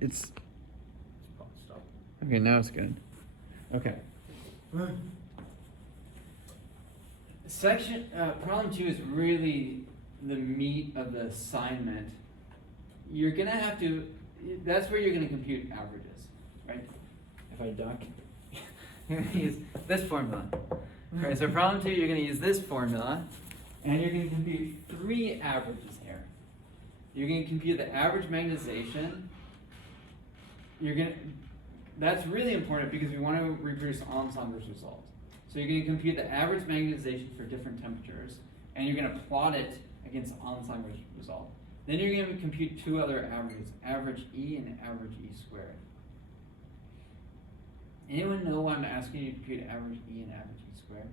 It's Stop. okay. Now it's good. Okay. Section problem 2 is really the meat of the assignment. You're gonna have to. That's where you're gonna compute averages, right? If I duck, you're gonna use this formula. Right. So problem 2, you're gonna use this formula, and you're gonna compute 3 averages here. You're gonna compute the average magnetization. That's really important because we want to reproduce Onsager's result. So you're going to compute the average magnetization for different temperatures, and you're going to plot it against Onsager's result. Then you're going to compute 2 other averages, average E and average E squared. Anyone know why I'm asking you to compute average E and average E squared?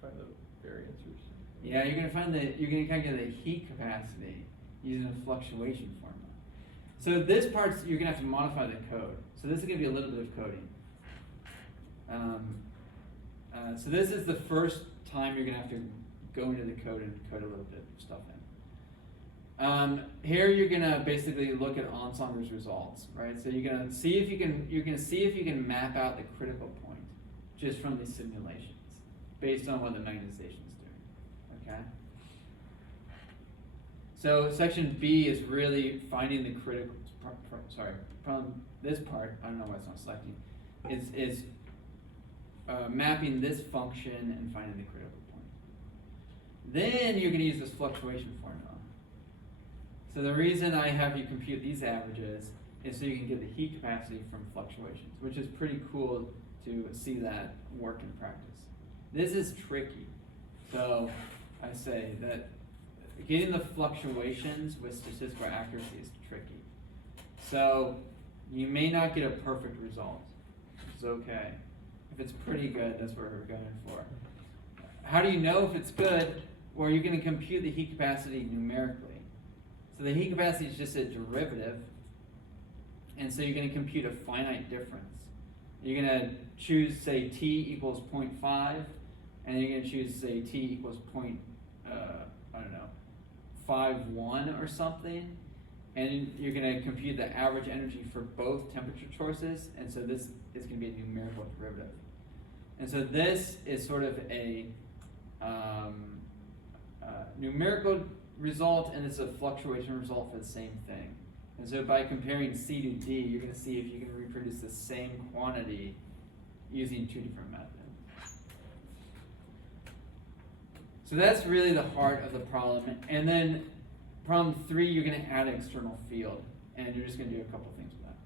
Find the variance or something. Yeah, you're going to calculate the heat capacity using a fluctuation formula. So this part, you're going to have to modify the code. So this is going to be a little bit of coding. So this is the first time you're going to have to go into the code and code a little bit of stuff in. Here you're going to basically look at Onsager's results, right? So you're going to see if you can map out the critical point just from these simulations based on what the magnetization is doing. Okay. So section B is really finding the critical. From this part, I don't know why it's not selecting. Is mapping this function and finding the critical point. Then you're going to use this fluctuation formula. So the reason I have you compute these averages is so you can get the heat capacity from fluctuations, which is pretty cool to see that work in practice. This is tricky. So I say that getting the fluctuations with statistical accuracy is tricky. So you may not get a perfect result. It's okay. If it's pretty good, that's what we're going for. How do you know if it's good? Well, you're going to compute the heat capacity numerically. So the heat capacity is just a derivative. And so you're going to compute a finite difference. You're going to choose, say, t equals 0.5, and you're going to choose, say, t equals 0.51 or something. And you're going to compute the average energy for both temperature choices, and so this is going to be a numerical derivative. And so this is sort of a numerical result, and it's a fluctuation result for the same thing. And so by comparing C to D, you're going to see if you can reproduce the same quantity using 2 different methods. So that's really the heart of the problem. And then problem 3, you're going to add an external field, and you're just going to do a couple things with that.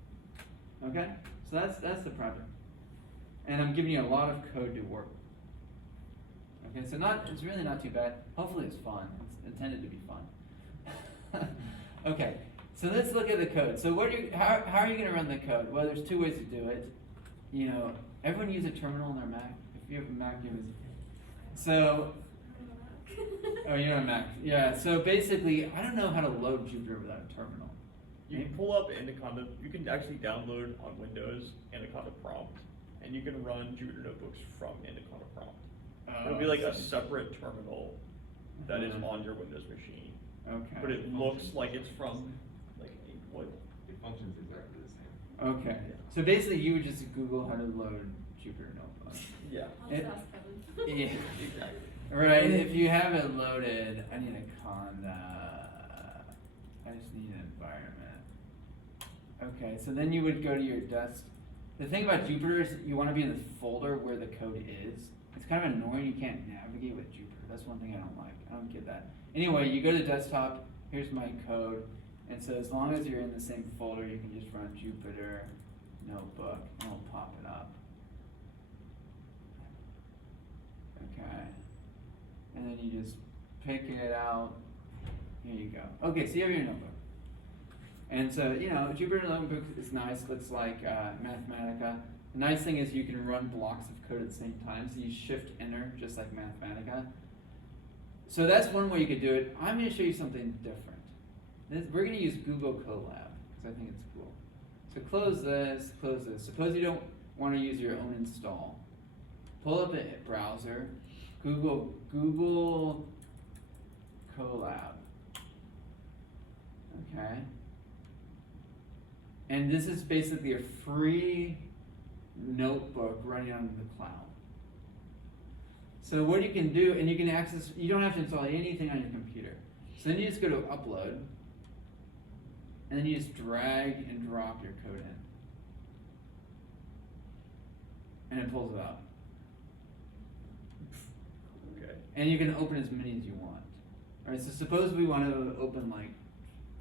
Okay? So that's the project. And I'm giving you a lot of code to work with. Okay, so it's really not too bad. Hopefully it's fun. It's intended to be fun. Okay, so let's look at the code. So how are you going to run the code? Well, there's 2 ways to do it. You know, everyone use a terminal on their Mac. If you have a Mac, so. Oh, you're on Mac. Yeah, so basically, I don't know how to load Jupyter without a terminal. You can pull up Anaconda. You can actually download on Windows Anaconda Prompt, and you can run Jupyter Notebooks from Anaconda Prompt. It'll be like a separate terminal that is on your Windows machine. Okay. But it looks like it's from like what? It functions exactly the same. Okay. So basically, you would just Google how to load Jupyter Notebook. Yeah. I'll just ask Kevin. Yeah. Exactly. Right. If you have it loaded, I need a conda. I just need an environment. Okay. So then you would go to your desk. The thing about Jupyter is you want to be in the folder where the code is. It's kind of annoying you can't navigate with Jupyter. That's one thing I don't like. I don't get that. Anyway, you go to the desktop. Here's my code. And so as long as you're in the same folder, you can just run Jupyter Notebook, and it'll pop it up. Okay. And then you just pick it out. Here you go. Okay, so you have your notebook. And so, you know, Jupyter Notebook is nice. Looks like Mathematica. The nice thing is you can run blocks of code at the same time. So you shift enter, just like Mathematica. So that's one way you could do it. I'm going to show you something different. We're going to use Google Colab because I think it's cool. So close this, close this. Suppose you don't want to use your own install. Pull up a browser, Google Colab. Okay. And this is basically a free notebook running on the cloud. So what you can do, and you can access, you don't have to install anything on your computer. So then you just go to upload, and then you just drag and drop your code in. And it pulls it out. Okay. And you can open as many as you want. Alright, so suppose we want to open like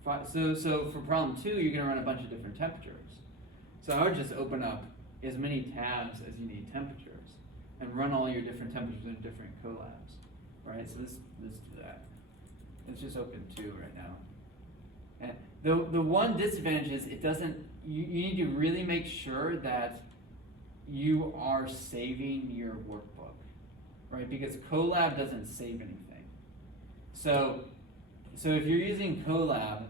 five, so for problem 2, you're going to run a bunch of different temperatures. So I would just open up as many tabs as you need temperatures and run all your different temperatures in different collabs. Right, so this that. It's just open 2 right now. And the one disadvantage is it doesn't, you need to really make sure that you are saving your workbook, right? Because Colab doesn't save anything. So if you're using Colab,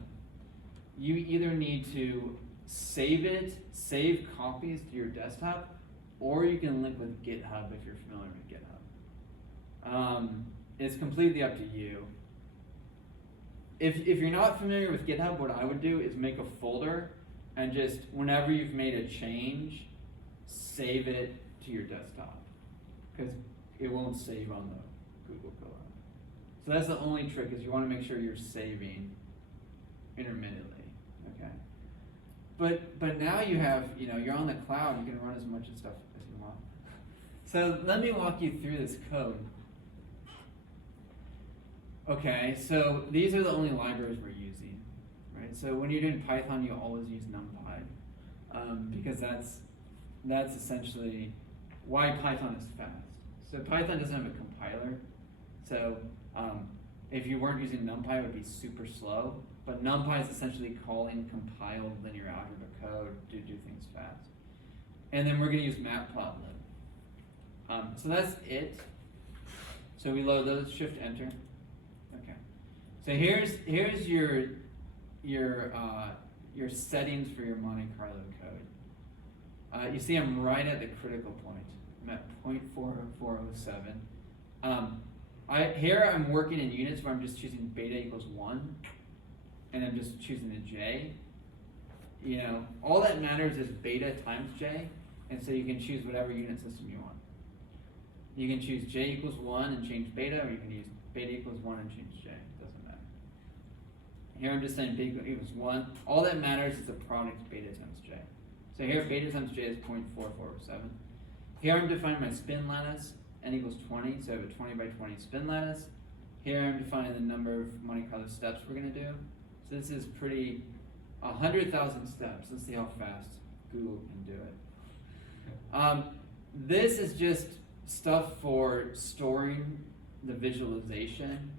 you either need to save copies to your desktop, or you can link with GitHub if you're familiar with GitHub. It's completely up to you. If you're not familiar with GitHub, what I would do is make a folder and just, whenever you've made a change, save it to your desktop, because it won't save on the Google Colab. So that's the only trick, is you want to make sure you're saving intermittently, okay? But now you have, you're on the cloud, you can run as much stuff as you want. So let me walk you through this code. Okay, so these are the only libraries we're using, right? So when you're doing Python, you always use NumPy, because that's essentially why Python is fast. So Python doesn't have a compiler, so if you weren't using NumPy, it would be super slow. But NumPy is essentially calling compiled linear algebra code to do things fast. And then we're going to use matplotlib. So that's it. So we load those, Shift Enter. Okay. So here's your settings for your Monte Carlo code. You see I'm right at the critical point. I'm at 0.4407. Here I'm working in units where I'm just choosing beta equals 1, and I'm just choosing a j. All that matters is beta times j, and so you can choose whatever unit system you want. You can choose j equals 1 and change beta, or you can use beta equals 1 and change j. It doesn't matter. Here I'm just saying beta equals 1. All that matters is the product beta times j. So here beta times j is 0.4407. Here I'm defining my spin lattice, n equals 20, so I have a 20 by 20 spin lattice. Here I'm defining the number of Monte Carlo steps we're going to do. So this is 100,000 steps. Let's see how fast Google can do it. This is just stuff for storing the visualization.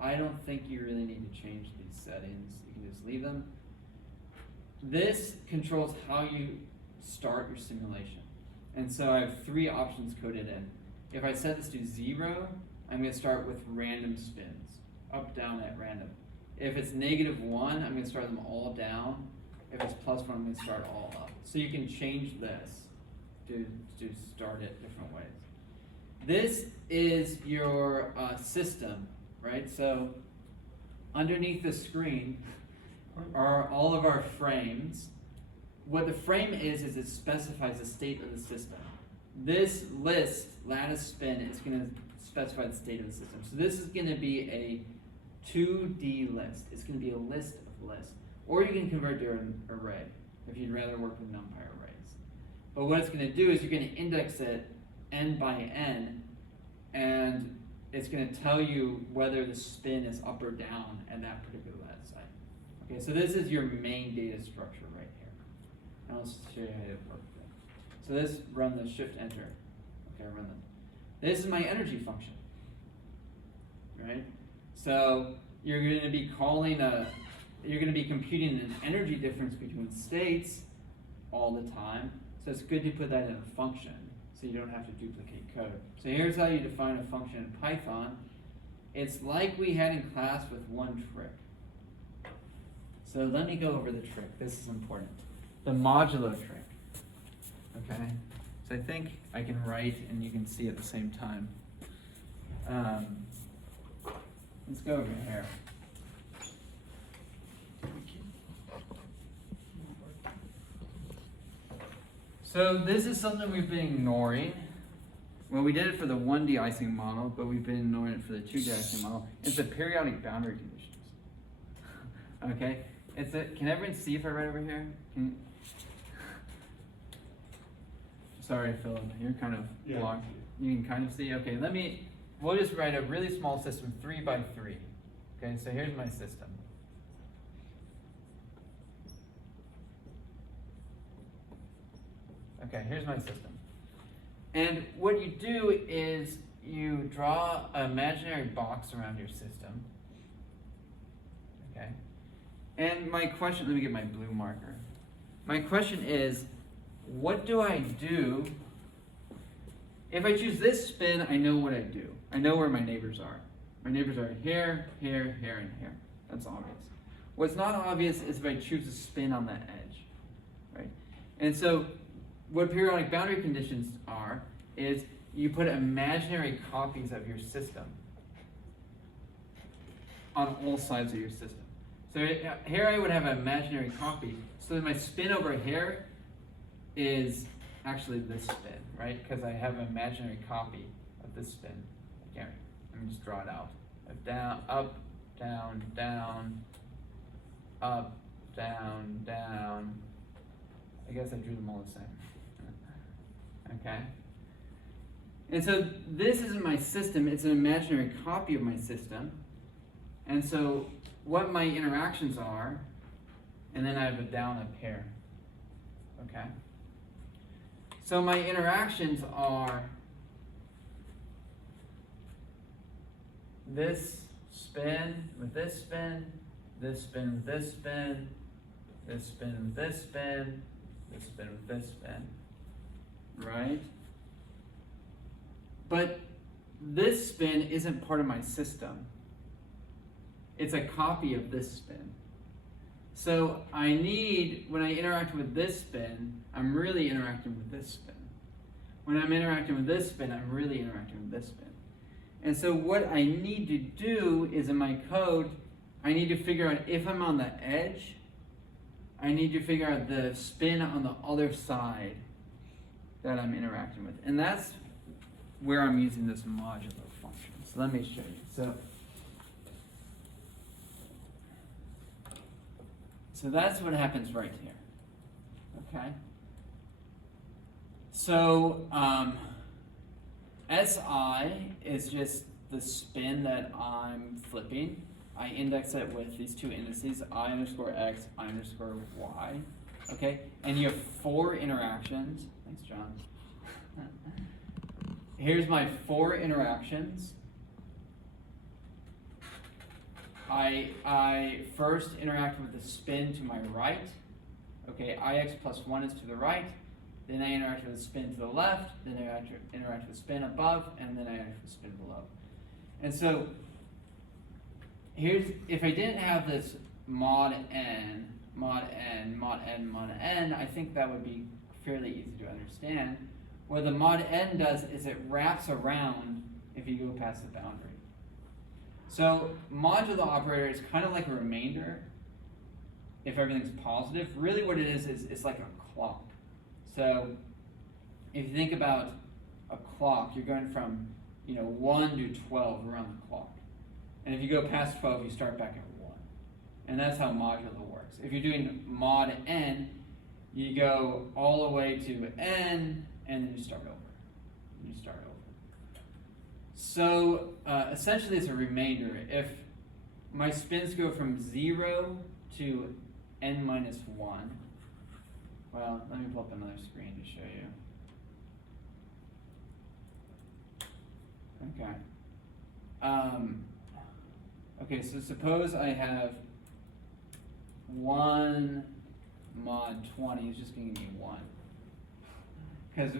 I don't think you really need to change these settings. You can just leave them. This controls how you start your simulation. And so I have 3 options coded in. If I set this to 0, I'm going to start with random spins, up, down, at random. If it's -1, I'm going to start them all down. If it's +1, I'm going to start all up. So you can change this to start it different ways. This is your system, right? So underneath the screen are all of our frames. What the frame is it specifies the state of the system. This list, lattice spin, is going to specify the state of the system. So this is going to be a 2D list. It's going to be a list of lists. Or you can convert to an array if you'd rather work with NumPy arrays. But what it's going to do is you're going to index it n by n, and it's going to tell you whether the spin is up or down at that particular lattice site. Okay, so this is your main data structure right here. Now let's show you how to work with it. So this, run the Shift Enter. Okay, run this. This is my energy function, right? So you're going to be you're going to be computing an energy difference between states all the time. So it's good to put that in a function so you don't have to duplicate code. So here's how you define a function in Python. It's like we had in class with one trick. So let me go over the trick. This is important. The modulo trick. Okay? So I think I can write and you can see at the same time. Let's go over here. So this is something we've been ignoring. Well, we did it for the 1D icing model, but we've been ignoring it for the 2D icing model. It's the periodic boundary conditions. Okay? Can everyone see if I write over here? Sorry, Philip, you're kind of Yeah. blocked. You can kind of see? Okay, we'll just write a really small system, 3 by 3. Okay, so here's my system. Okay, here's my system. And what you do is you draw an imaginary box around your system. Okay? And my question, let me get my blue marker. My question is, what do I do? If I choose this spin, I know what I do. I know where my neighbors are. My neighbors are here, here, here, and here. That's obvious. What's not obvious is if I choose a spin on that edge, right? And so what periodic boundary conditions are is you put imaginary copies of your system on all sides of your system. So here I would have an imaginary copy. So that my spin over here is actually this spin, right? Because I have an imaginary copy of this spin. Again, let me just draw it out. Down, up, down, down, up, down, down. I guess I drew them all the same. Okay? And so this isn't my system, it's an imaginary copy of my system. And so what my interactions are, and then I have a down up here. Okay? So my interactions are this spin with this spin, this spin with this spin, this spin with this spin, this spin with this spin. Right? But this spin isn't part of my system. It's a copy of this spin. So when I interact with this spin, I'm really interacting with this spin. When I'm interacting with this spin, I'm really interacting with this spin. And so what I need to do is in my code, I need to figure out if I'm on the edge, I need to figure out the spin on the other side that I'm interacting with. And that's where I'm using this modulo function. So let me show you. So that's what happens right here. Okay? So SI is just the spin that I'm flipping. I index it with these two indices, I underscore X, I underscore Y. Okay? And you have 4 interactions. Thanks, John. Here's my 4 interactions. I first interact with the spin to my right. Okay, Ix plus 1 is to the right. Then I interact with the spin to the left. Then I interact with the spin above, and then I interact with the spin below. And so if I didn't have this mod n, mod n, mod n, mod n, I think that would be fairly easy to understand. What the mod n does is it wraps around if you go past the boundary. So modulo operator is kind of like a remainder if everything's positive. Really what it is it's like a clock. So if you think about a clock, you're going from 1 to 12 around the clock. And if you go past 12, you start back at 1. And that's how modulo works. If you're doing mod n, you go all the way to n, and then you start over. So essentially it's a remainder. If my spins go from 0 to n minus 1, well, let me pull up another screen to show you. Okay. Okay, so suppose I have 1 mod 20 is just going to give me 1. Because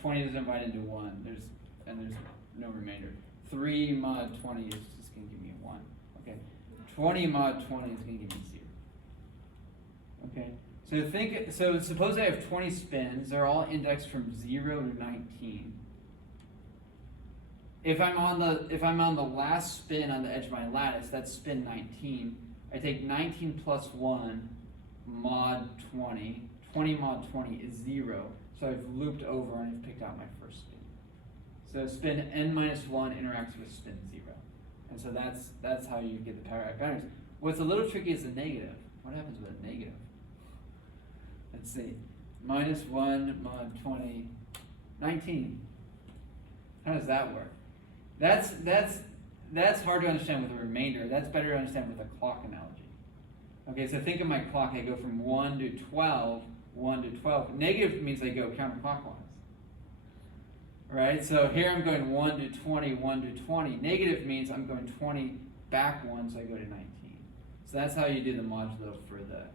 20 doesn't divide into 1, there's no remainder. 3 mod 20 is just going to give me 1. Okay. 20 mod 20 is going to give me 0. Okay. So suppose I have 20 spins. They're all indexed from 0 to 19. If I'm on the last spin on the edge of my lattice, that's spin 19. I take 19 plus 1 mod 20. 20 mod 20 is 0. So I've looped over and I've picked out my first spin. So spin n minus 1 interacts with spin 0. And so that's how you get the periodic boundaries. What's a little tricky is the negative. What happens with a negative? Let's see. Minus 1 mod 20, 19. How does that work? That's hard to understand with a remainder. That's better to understand with a clock analogy. Okay, so think of my clock. I go from 1 to 12, 1 to 12. Negative means I go counterclockwise. Right? So here I'm going 1 to 20, 1 to 20. Negative means I'm going 20 back 1, so I go to 19. So that's how you do the modulo for the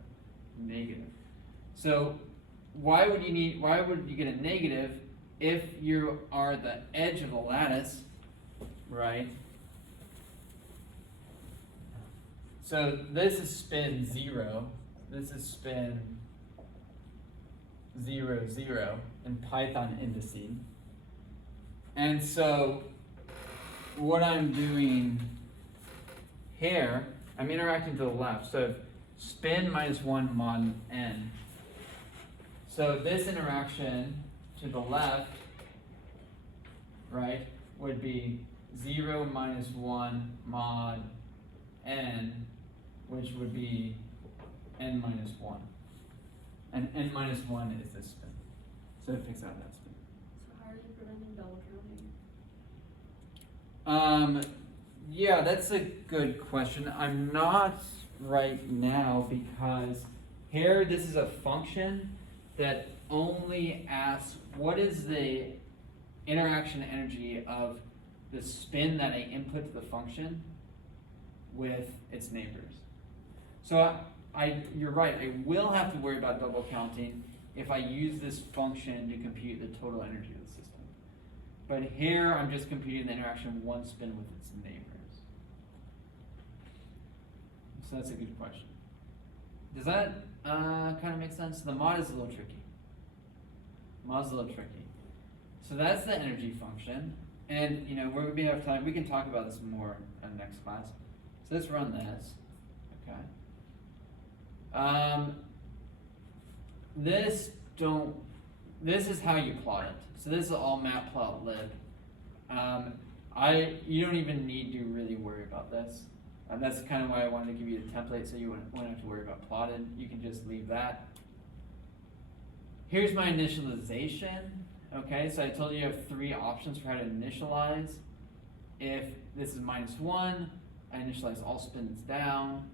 negative. So why would you get a negative if you are the edge of a lattice, right? So this is spin 0. This is spin 0, 0 in Python indices. And so what I'm doing here, I'm interacting to the left. So spin minus 1 mod n. So this interaction to the left, right, would be 0 minus 1 mod n, which would be n minus 1. And n minus 1 is this spin. So it picks out that spin. So how are you preventing double counting? Yeah, that's a good question. I'm not right now because here this is a function that only asks what is the interaction energy of the spin that I input to the function with its neighbors. So you're right, I will have to worry about double counting if I use this function to compute the total energy of the system. But here I'm just computing the interaction of one spin with its neighbors. So that's a good question. Does that kind of make sense? The mod is a little tricky. Mod's a little tricky. So that's the energy function. And we're going to have time. We can talk about this more in the next class. So let's run this. Okay. This is how you plot it. So this is all matplotlib. You don't even need to really worry about this. That's kind of why I wanted to give you the template so you wouldn't have to worry about plotted. You can just leave that. Here's my initialization. Okay, so I told you you have 3 options for how to initialize. If this is minus 1, I initialize all spins down.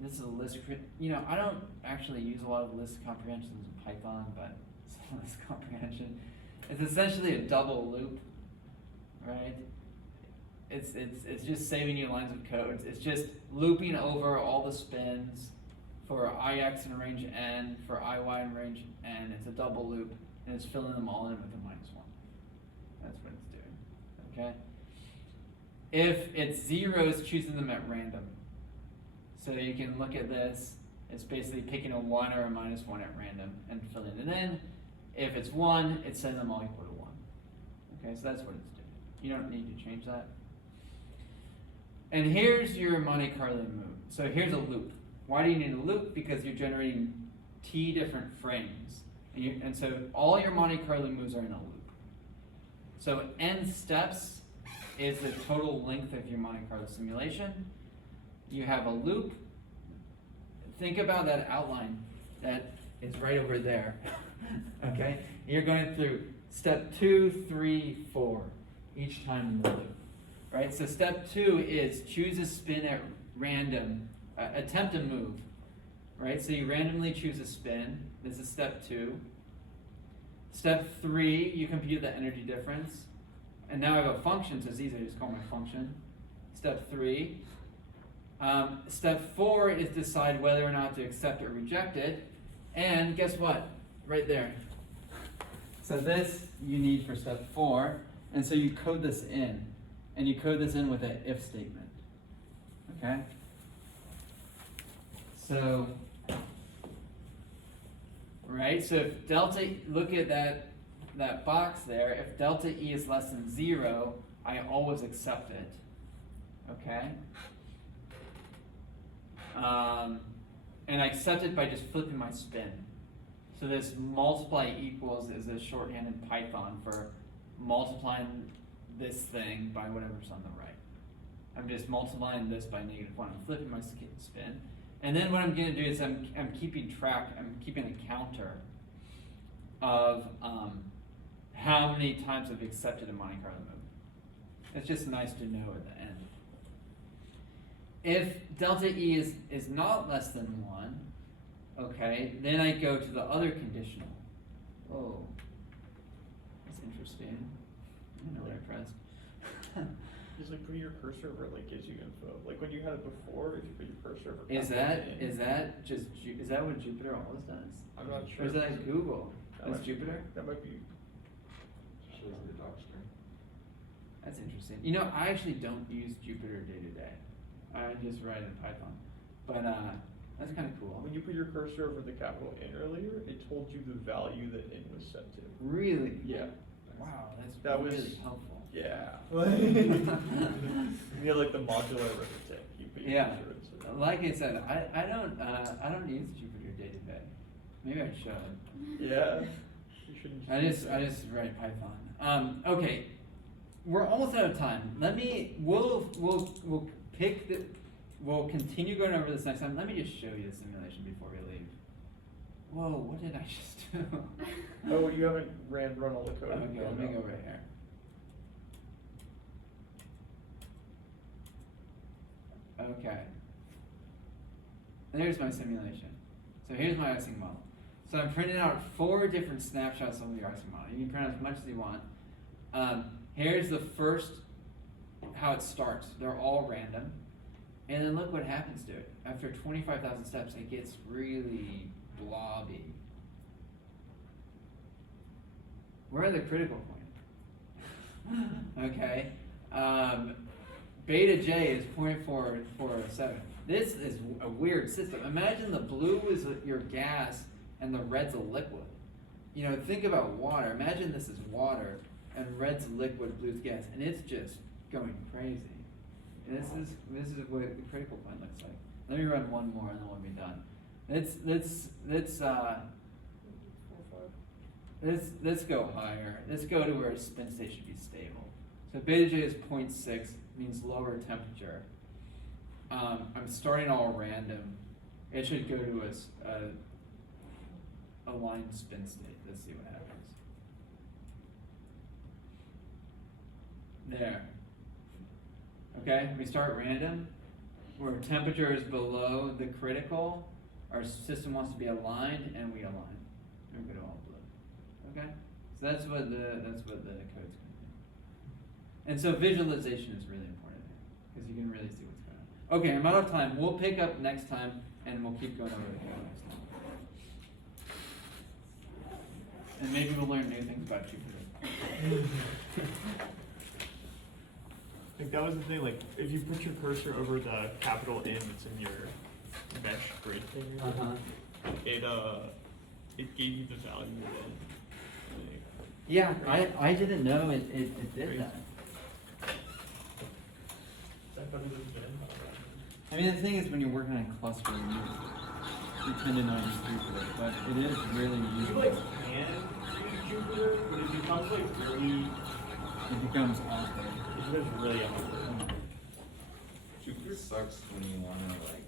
This is a list. I don't actually use a lot of list comprehensions in Python, but it's a list comprehension. It's essentially a double loop, right? It's just saving you lines of code. It's just looping over all the spins for IX in range n, for IY in range n. It's a double loop, and it's filling them all in with a minus 1. That's what it's doing, okay? If it's 0, it's choosing them at random. So you can look at this, it's basically picking a 1 or a minus 1 at random and filling it in. If it's 1, it's setting them all equal to 1. Okay, so that's what it's doing. You don't need to change that. And here's your Monte Carlo move. So here's a loop. Why do you need a loop? Because you're generating t different frames. And so all your Monte Carlo moves are in a loop. So n steps is the total length of your Monte Carlo simulation. You have a loop. Think about that outline that is right over there. Okay? You're going through step 2, 3, 4 each time in the loop. Right? So step 2 is choose a spin at random, attempt a move. Right? So you randomly choose a spin. This is step 2. Step 3, you compute the energy difference. And now I have a function, so it's easy to just call my function. Step 3. Step 4 is decide whether or not to accept or reject it. And guess what? Right there. So this you need for step 4. And so you code this in. And you code this in with an if statement. Okay? So, right? So if delta, look at that box there. If delta E is less than 0, I always accept it. Okay? and I accept it by just flipping my spin. So this multiply equals is a shorthand in Python for multiplying this thing by whatever's on the right. I'm just multiplying this by -1. I'm flipping my spin. And then what I'm going to do is I'm keeping a counter of how many times I've accepted a Monte Carlo move. It's just nice to know at the end. If delta E is not less than 1, okay, then I go to the other conditional. Oh, that's interesting. I didn't know what I pressed. Just like putting your cursor over it like gives you info. Like when you had it before, if you put your cursor over. Is capital that N, just is that what Jupyter always does? I'm not Or sure. is that Google? That That's might- Jupyter? That might be. Shows the doc screen. That's interesting. You know, I actually don't use Jupyter day to day. I just write in Python. But that's kind of cool. When you put your cursor over the capital N earlier, it told you the value that N was set to. Really? Yeah. Wow, that's That was- really helpful. Yeah. You have like the modular arithmetic. You put your Yeah. cursor into. Like I said, I don't use Jupyter day to day. Maybe I should. Yeah. You shouldn't. I just write Python. Okay, we're almost out of time. We'll continue going over this next time. Let me just show you the simulation before we leave. Whoa, what did I just do? Oh, you haven't run all the code. Okay, let me go right here. Okay. There's my simulation. So here's my icing model. So I'm printing out 4 different snapshots of the icing model. You can print out as much as you want. Here's the first, how it starts. They're all random. And then look what happens to it. After 25,000 steps, it gets really blobby. We're at the critical point. Okay. Beta J is 0.447. This is a weird system. Imagine the blue is your gas and the red's a liquid. You know, think about water. Imagine this is water and red's liquid, blue's gas, and it's just going crazy. And this is what the critical point looks like. Let me run one more and then we'll be done. Let's go higher. Let's go to where a spin state should be stable. So beta J is 0.6, means lower temperature. I'm starting all random. It should go to a line spin state. Let's see what happens. There. Okay, we start random. Where temperature is below the critical, our system wants to be aligned, and we align. And we go to all blue. Okay? So that's what the code's going to do. And so visualization is really important because you can really see what's going on. Okay, I'm out of time. We'll pick up next time, and we'll keep going over the code next time. And maybe we'll learn new things about Jupyter. I think that was the thing, like, if you put your cursor over the capital N that's in your mesh grid thing, it gave you the value of N. Yeah, I didn't know it did that. I mean, the thing is, when you're working on a cluster, you tend to not use Jupyter, but it is really You useful. like can use Jupyter, but it becomes like really, It becomes awkward. it becomes really awkward. Jupyter sucks when you wanna like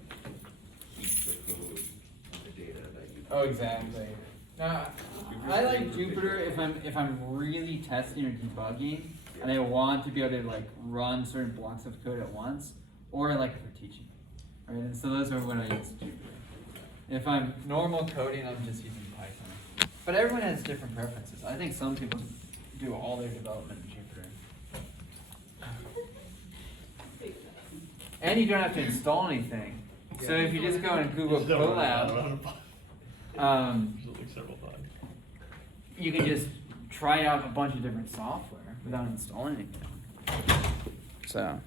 keep the code of the data that you. Oh, exactly. Now, I like Jupyter if I'm really testing or debugging, and I want to be able to like run certain blocks of code at once, or like if we're teaching, right? And so those are when I use Jupyter. If I'm normal coding, I'm just using Python. But everyone has different preferences. I think some people do all their development in Jupyter. And you don't have to install anything. So if you just go in Google Colab, Like several times. you can just try out a bunch of different software without installing anything. So.